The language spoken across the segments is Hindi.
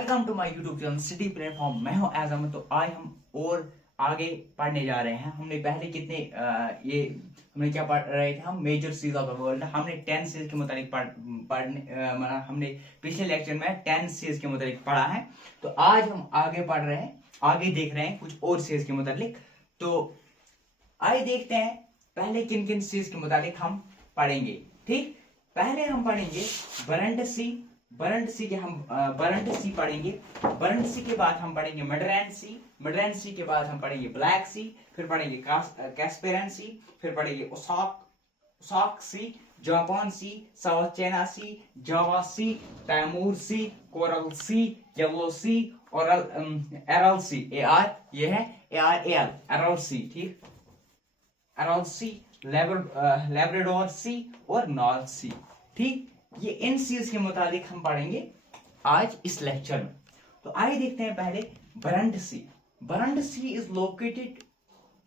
Welcome to my YouTube channel city platform. मैं हूं एजाम। तो आज हम और आगे पढ़ने जा रहे हैं। हमने पहले हमने क्या पढ़ रहे थे, हम major seas of the world. हमने 10 सीज के मुताबिक हमने पिछले लेक्चर में 10 सीज के मुताबिक पढ़ा है। तो आज हम आगे पढ़ रहे हैं, आगे देख रहे हैं कुछ और सीज के मुताबिक। तो आइए देखते हैं पहले किन किन सीज के मुताबिक हम पढ़ेंगे। ठीक, पहले हम पढ़ेंगे बरंट सी पढ़ेंगे। बरंट सी के बाद हम पढ़ेंगे मिडरैंड सी के बाद हम पढ़ेंगे ब्लैक सी, फिर पढ़ेंगे कैस्पेरियन सी, फिर पढ़ेंगे ओसाक सी, जापान सी, साउथ चाइना सी, जावा सी, तैमूर सी, कोरल सी, येलो सी और एरल सी। एरल सी। ठीक, एरल सी, लेब्राडोर सी और नॉर्थ सी। ठीक, ये इन सीज के मुताबिक हम पढ़ेंगे आज इस लेक्चर में। तो आइए देखते हैं पहले Barents sea. Barents sea is located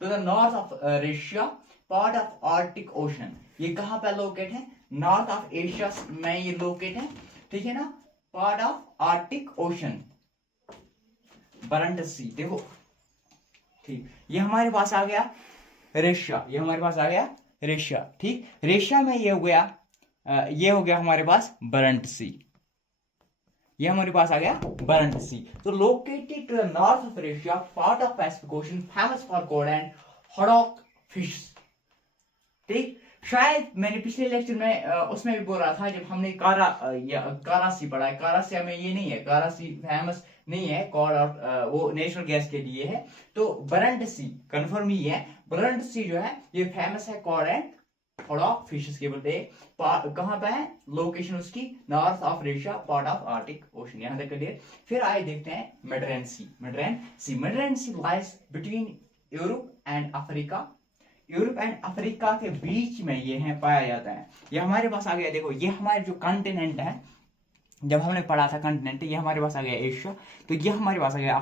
to the north of Russia, part of Arctic ocean. ये कहां पे लोकेट है? नॉर्थ ऑफ एशिया में ये लोकेट है। ठीक है ना, part of Arctic ocean burnt सी। देखो, ठीक, ये हमारे पास आ गया रशिया, ये हमारे पास आ गया रशिया। ठीक, रशिया में ये हो गया हमारे पास बरंट सी, ये हमारे पास आ गया बरंट सी। तो located to the north of Russia, part of Pacific ocean, famous for cod and haddock fish. ठीक, शायद मैंने पिछले लेक्चर में उसमें भी बोल रहा था, जब हमने कारा सी पढ़ा है। कारा सी में ये नहीं है, कारा सी फेमस नहीं है कॉड और वो नेचुरल गैस के लिए है। तो बरंट सी कंफर्म ही है। बरंट सी जो है ये फेमस है कॉड एंड हडॉक फिशेस के बदले। कहां पे है लोकेशन उसकी? North of Russia, part of Arctic ocean. यहां तक क्लियर। फिर आइए देखते हैं Mediterranean sea lies between Europe and Africa. Europe and Africa के बीच में ये है, पाया जाता है। ये हमारे पास आ गया। देखो, ये हमारे जो कॉन्टिनेंट है, जब हमने पढ़ा था कॉन्टिनेंट, ये हमारे पास आ गया एशिया। तो ये हमारे पास आ गया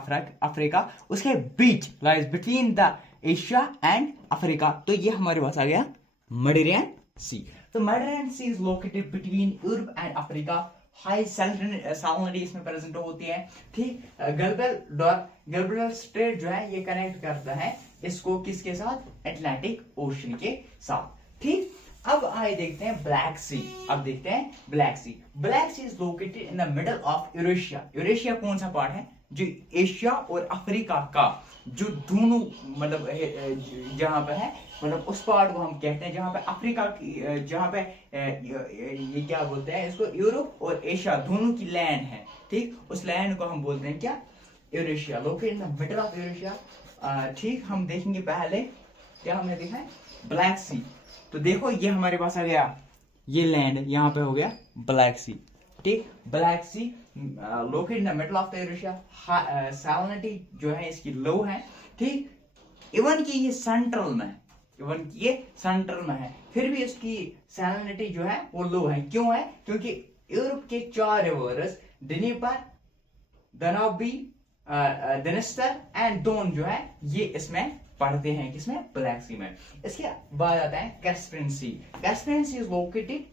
अफ्रीका। उसके बीच lies between the Asia and Africa, तो ये हमारे पास आ गया मेडिटेरेनियन सी। तो Mediterranean sea is located between Europe and Africa. High salinity इसमें प्रेजेंट होती है। ठीक, गैब्रियल स्ट्रेट जो है ये कनेक्ट करता है इसको किसके साथ? अटलांटिक ओशन के साथ। ठीक, अब आए देखते हैं ब्लैक सी। अब देखते हैं Black Sea. Black Sea is located in the middle of Eurasia. Eurasia कौन सा पार्ट है? जो एशिया और अफ्रीका का जो दोनों मतलब जहां पे है, मतलब उस पार्ट को हम कहते हैं जहां पे अफ्रीका की, जहां पे ये क्या बोलते हैं इसको, यूरोप और एशिया दोनों की लैंड है। ठीक, उस लैंड को हम बोलते हैं क्या? Eurasia. Located in the middle of Eurasia. ठीक, हम देखेंगे पहले क्या हमने देखा है, ब्लैक सी। तो देखो, ये हमारे पास आ गया ये लैंड, यहाँ पे हो गया ब्लैक सी। ठीक, Black Sea located in the middle of the Asia. Salinity जो है इसकी लो है। ठीक, इवन की ये सेंट्रल में है, फिर भी इसकी सैलिनिटी जो है वो लो है। क्यों है? क्योंकि यूरोप के 4 रिवर्स डिनीपर, दनाबी, दनिस्टर एंड दोन जो है ये इसमें पढ़ते हैं। किसमें? ब्लैक सी में। इसके बाद आता है Caspian sea. Caspian sea is located,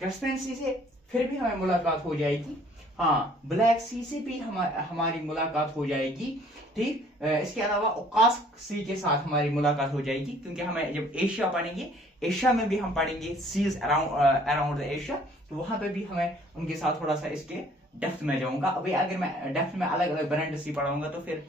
Caspian sea से फिर भी हमें मुलाकात हो जाएगी। हाँ, ब्लैक सी से भी हमारी मुलाकात हो जाएगी। ठीक, इसके अलावा ओकास्क सी के साथ हमारी मुलाकात हो जाएगी, क्योंकि हमें जब एशिया पढ़ेंगे, एशिया में भी हम पढ़ेंगे सीज अराउंड द एशिया, तो वहां पे भी हमें उनके साथ थोड़ा सा इसके डेप्थ में जाऊंगा। अभी अगर मैं डेप्थ में अलग अलग बरंट सी पढ़ाऊंगा तो फिर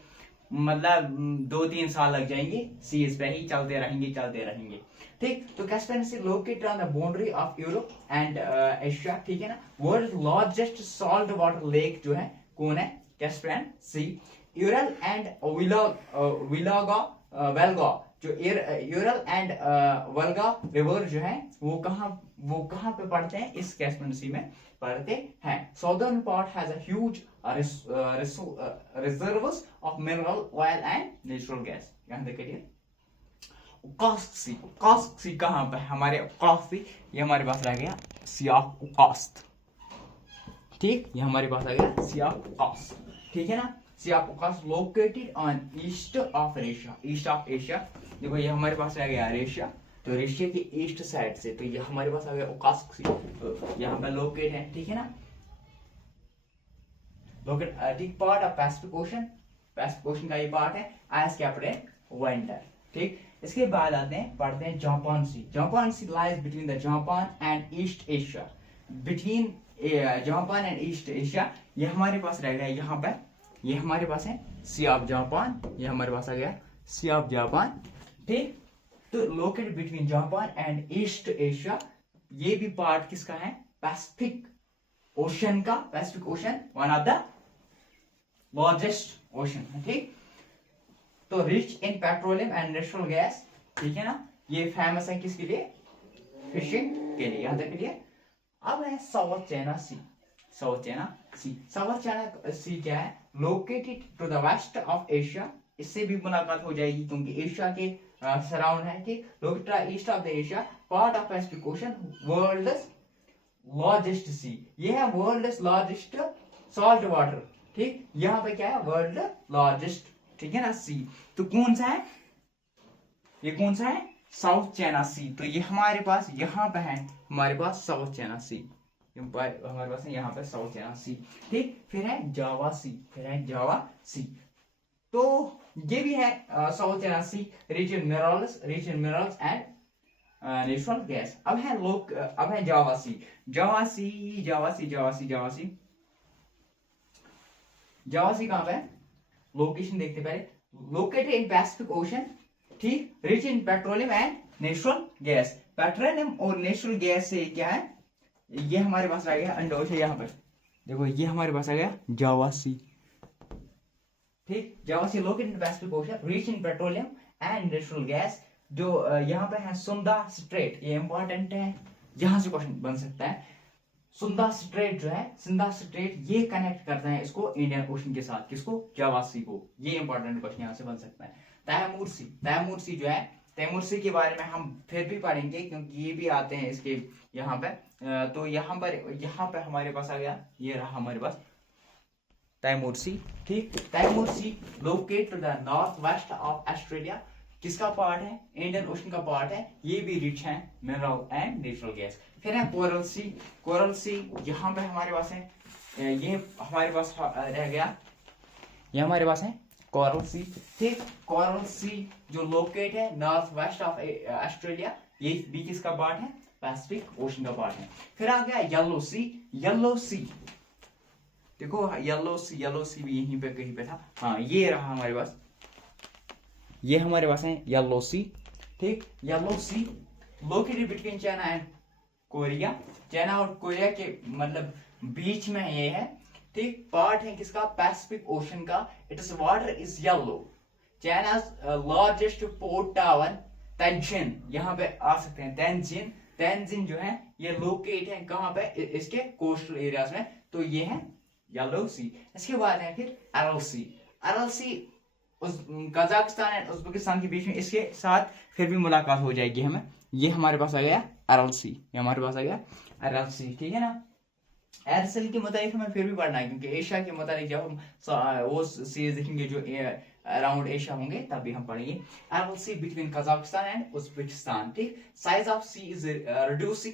मतलब 2-3 साल लग जाएंगे, सीज पे ही चलते रहेंगे। ठीक, तो Caspian Sea located on the boundary of Europe and Asia. ठीक है ना। World largest salt water lake जो है कौन है? Caspian Sea. Ural and Volga जो यूरल एंड वल्गा रिवर जो है वो कहां पे पड़ते हैं? इस कैस्पियन सी में पड़ते हैं। Southern part has a huge reserves of mineral oil and natural gas. यहां तक क्लियर। कास्ट सी कहां पे? हमारे कास्ट सी, ये हमारे पास रह गया सियाफ कास्ट। ठीक, ये हमारे पास आ गया सियाफ कास्ट। ठीक है ना। सियाफ coast located on east of Asia. देखो, ये हमारे पास रह गया एशिया। तो रशिया की ईस्ट साइड से, तो ये हमारे पास आ गया ओकास्क सी, तो यहाँ पे लोकेट है। ठीक है ना। लोकेटेड ठीक पार्ट ऑफ पैसिफिक ओशन का ये पार्ट है एज कैपिटल विंटर। ठीक, इसके बाद आते हैं पढ़ते हैं Japan Sea. Japan Sea lies between the Japan and East Asia. Between Japan and East Asia, ये हमारे पास रह गया यहाँ पे, ये हमारे पास है सी ऑफ जापान, ये हमारे पास आ गया सी ऑफ जापान। ठीक, तो located between Japan and East Asia, ये भी पार्ट किसका है, पैसिफिक ओशन का। Pacific ocean one of the largest ocean है। ठीक, तो rich in petroleum and natural gas, ठीक है ना, ये फेमस है किसके लिए, फिशिंग के लिए, यहां तक क्लियर। अब है South China Sea. South China Sea, South China Sea क्या है, located to the west of Asia, इससे भी मुलाकात हो जाएगी क्योंकि एशिया के सराउंड है। ठीक, located east of the Asia, part of Pacific ocean, world largest सी, ये है वर्ल्ड लार्जेस्ट सॉल्ट वाटर। ठीक, यहाँ पे क्या है, वर्ल्ड लार्जेस्ट, ठीक है ना, सी। तो कौन सा है, ये कौन सा है, साउथ चाइना सी। तो ये हमारे पास यहाँ पे है, हमारे पास साउथ चाइना सी, हमारे पास है यहाँ पे साउथ चाइना सी। ठीक, फिर है जावा सी, फिर है जावा सी। तो ये भी है South China Sea, rich in minerals and natural gas. अब है जावा सी। जावा सी कहां पे है, लोकेशन देखते पहले, लोकेटेड इन पैसिफिक ओशन। ठीक, rich in petroleum and natural gas. Petroleum और नेचुरल गैस से क्या है, ये हमारे पास आ गया अंडोश, यहाँ पर देखो, ये हमारे पास आ गया जावा सी। ठीक, Java sea located in Pacific ocean, rich in petroleum and natural gas. जो यहाँ पे है सुंदा स्ट्रेट, ये इंपॉर्टेंट है, यहां से क्वेश्चन बन सकता है। सुंदा स्ट्रेट जो है, सुंदा स्ट्रेट, ये कनेक्ट करता है इसको इंडियन ओशन के साथ, किसको, जावा सी को। ये इंपॉर्टेंट क्वेश्चन यहां से बन सकता है। तैमूर सी जो है, तैमूर सी के बारे में हम फिर भी पढ़ेंगे क्योंकि ये भी आते हैं इसके यहाँ पे। तो यहाँ पे हमारे पास आ गया, ये रहा हमारे पास तैमूर सी। ठीक, Timor sea located to the north west of Australia, किसका पार्ट है, इंडियन ओशन का पार्ट है। ये भी रिच है मिनरल एंड नेचुरल गैस। फिर है कोरल सी, यहाँ पे हमारे पास है, ये हमारे पास रह गया, ये हमारे पास है कोरल सी। ठीक, कोरल सी जो लोकेट है नॉर्थ वेस्ट ऑफ ऑस्ट्रेलिया, ये भी किसका पार्ट है, पैसिफिक ओशन का पार्ट है। फिर आ गया येलो सी, देखो येलो सी भी यहीं पे कहीं पे था, हाँ ये रहा हमारे पास, ये हमारे पास है येलो सी। ठीक, Yellow Sea located between China and Korea, China और कोरिया के मतलब बीच में ये है। ठीक, पार्ट है किसका, पैसिफिक ओशन का। It's water is yellow. चाइना's largest port town Tenzin, यहाँ पे आ सकते हैं, तेंजिन जो है ये लोकेट है कहाँ पे, इसके कोस्टल एरियाज में। तो ये है येलो सी। इसके बाद है फिर अरल सी कजाकिस्तान एंड उज्बेकिस्तान के बीच में, इसके साथ फिर भी मुलाकात हो जाएगी हमें। ये हमारे पास आ गया अरल सी, ये हमारे पास आ गया अरल सी। ठीक है ना, एरसेल के मुताबिक हमें फिर भी पढ़ना है क्योंकि एशिया के मुताबिक जब हम वो सीरीज देखेंगे जो अराउंड एशिया होंगे तब भी हम पढ़ेंगे। Aral Sea between Kazakhstan and Uzbekistan. ठीक, size of sea is reducing,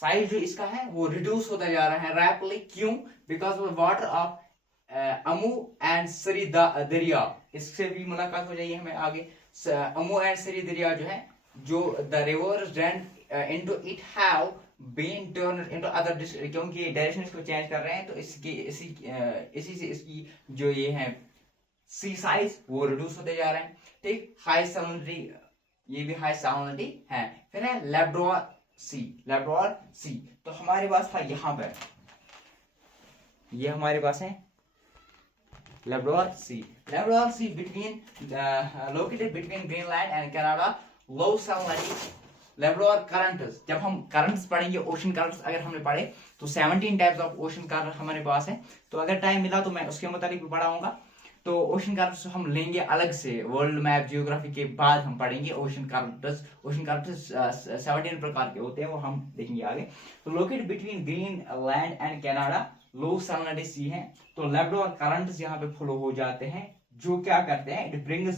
size जो इसका है वो रिड्यूस होता जा रहा है रैपिडली। क्यों, because of water of Amu and सरी दरिया, इससे भी मुलाकात हो जाएगी हमें आगे। अमू एंड सरी दरिया जो है, जो the rivers run into it have been turned into other, क्योंकि डायरेक्शन इसको चेंज कर रहे हैं तो इसी से इसकी जो ये है सी साइज वो रिड्यूस होते जा रहे हैं। ठीक, हाई सैलिनिटी, ये भी हाई सैलिनिटी है। फिर है लैब्राडोर सी, तो हमारे पास था यहाँ पर, ये हमारे पास है Labrador Sea between located between Greenland and Canada, low salinity. Labrador currents, जब हम करंट्स पढ़ेंगे, ओशन करंट्स अगर हमने पढ़े तो 17 टाइप्स ऑफ ओशन करंट हमारे पास है। तो अगर टाइम मिला तो मैं उसके मुताबिक भी पढ़ाऊंगा। तो ओशन करंट्स हम लेंगे अलग से, वर्ल्ड मैप जियोग्राफी के बाद हम पढ़ेंगे ओशन करंट्स 17 प्रकार के होते हैं, वो हम देखेंगे आगे। तो located between Greenland and Canada, low salinity sea है। तो लैब्राडोर करंट्स यहाँ पे फ्लो हो जाते हैं, जो क्या करते हैं, इट ब्रिंग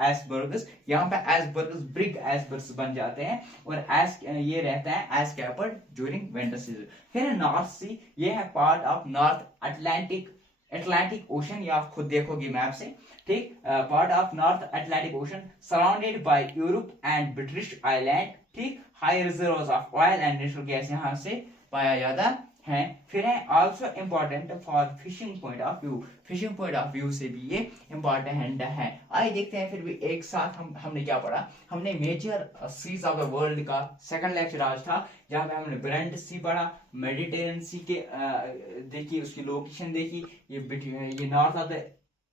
आइसबर्ग्स, यहाँ पे आइसबर्ग्स ब्रिग आइसबर्ग्स बन जाते हैं और ये रहता है ice capped during winter season. फिर नॉर्थ सी, ये है part of north Atlantic Atlantic ocean, या आप खुद देखोगे मैप से, ठीक, part of north Atlantic ocean surrounded by Europe and British island, ठीक, high reserves of oil and natural gas यहाँ से पाया जाता है। फिर है also important for fishing point of view, fishing point of view से भी ये इम्पोर्टेंट है। आइए देखते हैं फिर भी एक साथ हमने क्या पढ़ा। हमने major seas of the world का सेकंड लेक्चर आज था, जहां पे हमने ब्रेंट सी पढ़ा, मेडिटेरियन सी के देखिए उसकी लोकेशन देखी, ये नॉर्थ ऑफ द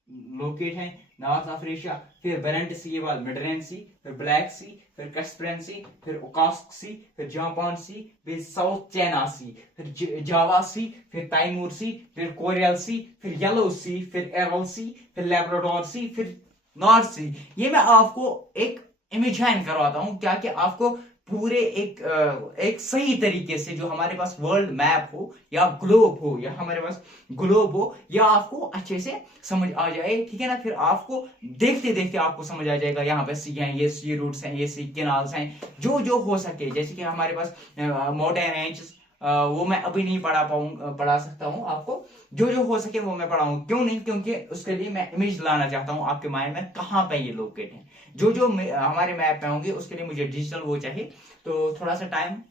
लोकेट है नॉर्थ ऑफ एशिया, फिर बेरेंट सी के बाद मेडिटेरियन सी, फिर ब्लैक सी, फिर कैस्पियन सी, फिर ओकास्क सी, फिर जापान सी, फिर साउथ चाइना सी, फिर जावा सी, फिर तैमूर सी, फिर कोरियल सी, फिर येलो सी, फिर एरल सी, फिर लैब्राडोर सी, फिर नॉर्थ सी। ये मैं आपको एक इमेजिन करवाता हूं, क्या कि आपको पूरे एक सही तरीके से जो हमारे पास वर्ल्ड मैप हो या ग्लोब हो, या हमारे पास ग्लोब हो, या आपको अच्छे से समझ आ जाए, ठीक है ना। फिर आपको देखते देखते आपको समझ आ जाएगा, यहाँ पे सी हैं, ये सी रूट्स हैं, ये सी केनाल्स हैं, जो जो हो सके। जैसे कि हमारे पास माउंटेन रेंज, वो मैं अभी नहीं पढ़ा सकता हूँ आपको, जो जो हो सके वो मैं पढ़ाऊँ। क्यों नहीं? क्योंकि उसके लिए मैं इमेज लाना चाहता हूँ आपके माइंड में, कहाँ पे ये लोकेट है। जो जो हमारे मैप में होंगे उसके लिए मुझे डिजिटल वो चाहिए, तो थोड़ा सा टाइम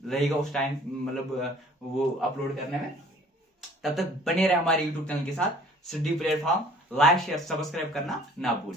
लगेगा उस टाइम, मतलब वो अपलोड करने में। तब तक बने रहे हमारे यूट्यूब चैनल के साथ, सिद्धि प्लेटफॉर्म, लाइक शेयर सब्सक्राइब करना ना भूलें।